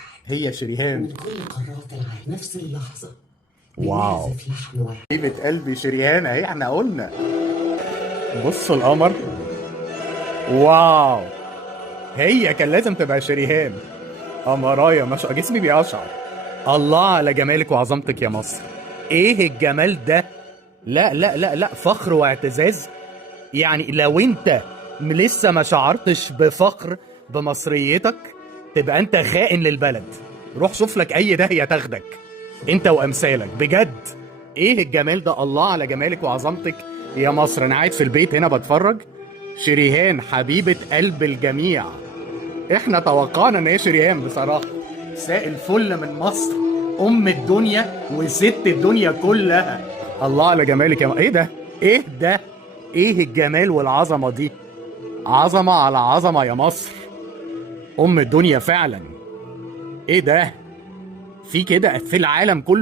واحد. هي شريهان. من كل قارات العالم نفس اللحظة. واو، بنعزف لحن واحد. حبيبة قلبي شريهان اهي، احنا قلنا. بص القمر. واو، هي كان لازم تبقى شريهان. قمرايا ما شاء، جسمي بيقشعر. الله على جمالك وعظمتك يا مصر. ايه الجمال ده؟ لا لا لا لا، فخر واعتزاز. يعني لو انت لسه ما شعرتش بفخر بمصريتك تبقى انت خائن للبلد. روح شوف لك اي داهية تاخدك انت وامثالك بجد. ايه الجمال ده؟ الله على جمالك وعظمتك يا مصر. انا قاعد في البيت هنا بتفرج. شريهان حبيبة قلب الجميع. احنا توقعنا ان هي شريهان بصراحة. ساق الفل من مصر، ام الدنيا وست الدنيا كلها. الله على جمالك ايه ده؟ ايه ده؟ ايه الجمال والعظمة دي؟ عظمة على عظمة يا مصر. ام الدنيا فعلا. ايه ده؟ في كده في العالم كله؟